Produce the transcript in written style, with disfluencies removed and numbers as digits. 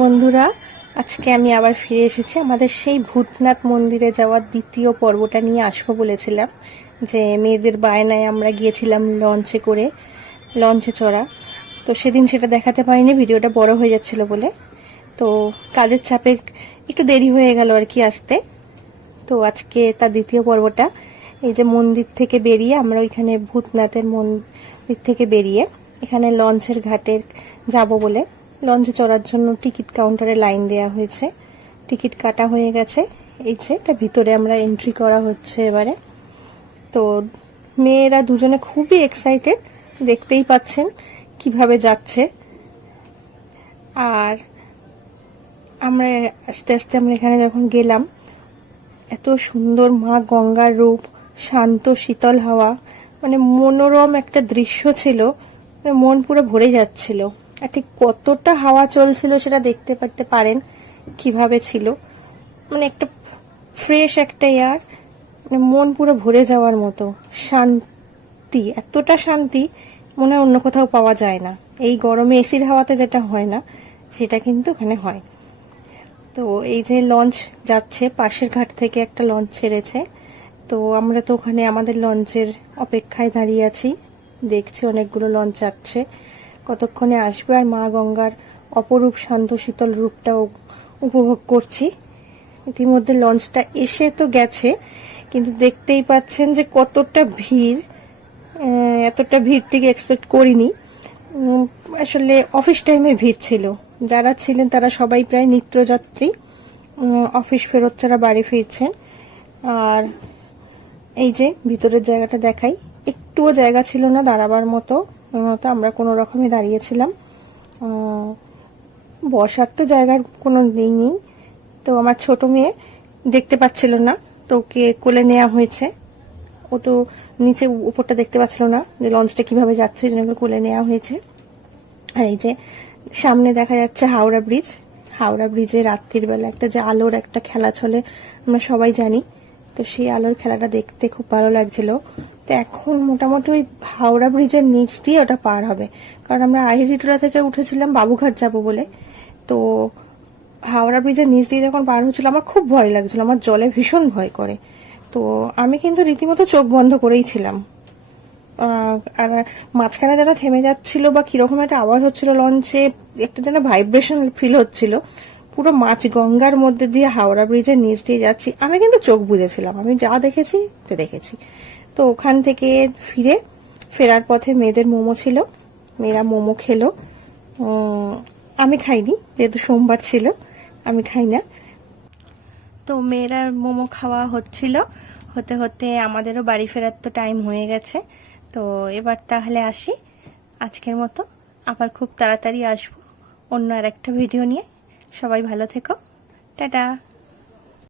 বন্ধুরা, আজকে আমি আবার ফিরে এসেছি আমাদের সেই ভূতনাথ মন্দিরে যাওয়ার দ্বিতীয় পর্বটা নিয়ে আসবো বলেছিলাম। যে মেয়েদের বায়নায় আমরা গিয়েছিলাম লঞ্চে করে, লঞ্চে চড়া। তো সেদিন সেটা দেখাতে পারিনি, ভিডিওটা বড় হয়ে যাচ্ছিল বলে। তো কাজের চাপে একটু দেরি হয়ে গেল আর কি আসতে। তো আজকে তার দ্বিতীয় পর্বটা, এই যে মন্দির থেকে বেরিয়ে আমরা ওইখানে ভূতনাথের মন্দির থেকে বেরিয়ে এখানে লঞ্চের ঘাটে যাব বলে লঞ্চে চড়ার জন্য টিকিট কাউন্টারে লাইন দেয়া হয়েছে। টিকিট কাটা হয়ে গেছে। এই যে এটা ভিতরে আমরা এন্ট্রি করা হচ্ছে এবারে। তো মেয়েরা দুজনে খুবই এক্সাইটেড, দেখতেই পাচ্ছেন কিভাবে যাচ্ছে। আর আমরা আস্তে আস্তে আমরা এখানে যখন গেলাম, এত সুন্দর মা গঙ্গার রূপ, শান্ত শীতল হাওয়া, মানে মনোরম একটা দৃশ্য ছিল। মানে মন পুরো ভরে যাচ্ছিল। আর ঠিক কতটা হাওয়া চলছিল সেটা দেখতে পারতে পারেন কিভাবে ছিল। মানে একটা ফ্রেশ একটা এয়ার, মানে মন পুরো ভরে যাওয়ার মতো শান্তি, এতটা শান্তি মনে হয় অন্য কোথাও পাওয়া যায় না। এই গরমে এসির হাওয়াতে যেটা হয় না, সেটা কিন্তু ওখানে হয়। তো এই যে লঞ্চ যাচ্ছে, পাশের ঘাট থেকে একটা লঞ্চ ছেড়েছে। তো আমরা তো ওখানে আমাদের লঞ্চের অপেক্ষায় দাঁড়িয়ে আছি, দেখছি অনেকগুলো লঞ্চ যাচ্ছে, কতক্ষণে আসবে। আর মা গঙ্গার অপরূপ শান্ত শীতল রূপটাও উপভোগ করছি। ইতিমধ্যে লঞ্চটা এসে তো গেছে, কিন্তু দেখতেই পাচ্ছেন যে কতটা ভিড়। এতটা ভিড় থেকে এক্সপেক্ট করিনি। আসলে অফিস টাইমে ভিড় ছিল, যারা ছিলেন তারা সবাই প্রায় নিত্যযাত্রী, অফিস ফেরত যারা বাড়ি ফিরছেন। আর এই যে ভিতরের জায়গাটা দেখাই, একটুও জায়গা ছিল না দাঁড়াবার মতো। তো আমরা কোনো রকমে দাঁড়িয়েছিলাম। বসার তো জায়গার কোনো নেই। তো আমার ছোট মেয়ে দেখতে পাচ্ছিল না, তো ওকে কোলে নেওয়া হয়েছে। ও তো নিচে উপরটা দেখতে পাচ্ছিল না যে লঞ্চটা কিভাবে যাচ্ছে, এই জন্য ওকে কোলে নেওয়া হয়েছে। আর এই যে সামনে দেখা যাচ্ছে হাওড়া ব্রিজ। হাওড়া ব্রিজে রাত্রির বেলা একটা যে আলোর একটা খেলা চলে, আমরা সবাই জানি। তো সেই আলোর খেলাটা দেখতে খুব ভালো লাগছিল। তো এখন মোটামুটি ওই হাওড়া ব্রিজের নিচ দিয়ে ওটা পার হবে, কারণ আমরা আহিরিটোলা থেকে উঠেছিলাম বাবুঘাট যাব বলে। তো হাওড়া ব্রিজের নিচ দিয়ে যখন পার হচ্ছিল আমার খুব ভয় লাগছিল, আমার জলে ভীষণ ভয় করে। তো আমি কিন্তু রীতিমতো চোখ বন্ধ করেই ছিলাম। আর মাঝখানে যেন থেমে যাচ্ছিল বা কিরকম একটা আওয়াজ হচ্ছিল লঞ্চে, একটা যেন ভাইব্রেশন ফিল হচ্ছিল। পুরো মাঝ গঙ্গার মধ্যে দিয়ে হাওড়া ব্রিজের নিচ দিয়ে যাচ্ছি, আমি কিন্তু চোখ বুজেছিলাম, আমি যা দেখেছি তে দেখেছি। তো ওখান থেকে ফেরার পথে মেয়েদের মোমো ছিল, মেয়েরা মোমো খেলো। আমি খাইনি, যেহেতু সোমবার ছিল আমি খাই না। তো মেয়েরা মোমো খাওয়া হচ্ছিল, হতে হতে আমাদেরও বাড়ি ফেরার তো টাইম হয়ে গেছে। তো এবার তাহলে আসি আজকের মতো। আবার খুব তাড়াতাড়ি আসবো অন্য আর একটা ভিডিও নিয়ে। সবাই ভালো থেকো, টাটা।